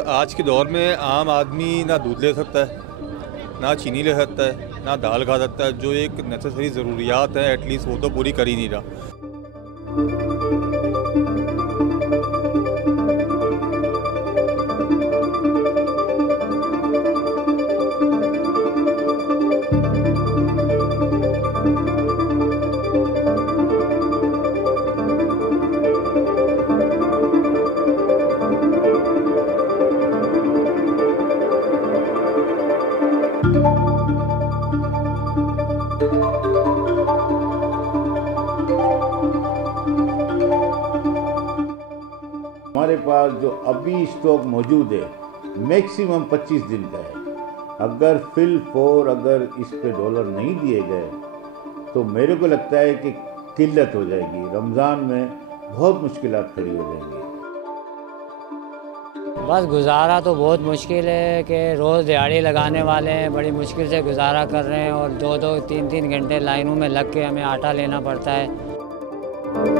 आज के दौर में आम आदमी ना दूध ले सकता है, ना चीनी ले सकता है, ना दाल खा सकता है। जो एक नेसेसरी ज़रूरियात है एटलीस्ट वो तो पूरी कर ही नहीं रहा। हमारे पास जो अभी स्टॉक मौजूद है मैक्सिमम 25 दिन का है। अगर अगर इस पे डॉलर नहीं दिए गए तो मेरे को लगता है कि किल्लत हो जाएगी। रमज़ान में बहुत मुश्किलात खड़ी हो जाएंगी। बस गुजारा तो बहुत मुश्किल है कि रोज़ दिहाड़ी लगाने वाले हैं, बड़ी मुश्किल से गुजारा कर रहे हैं और 2-2 3-3 घंटे लाइनों में लग के हमें आटा लेना पड़ता है।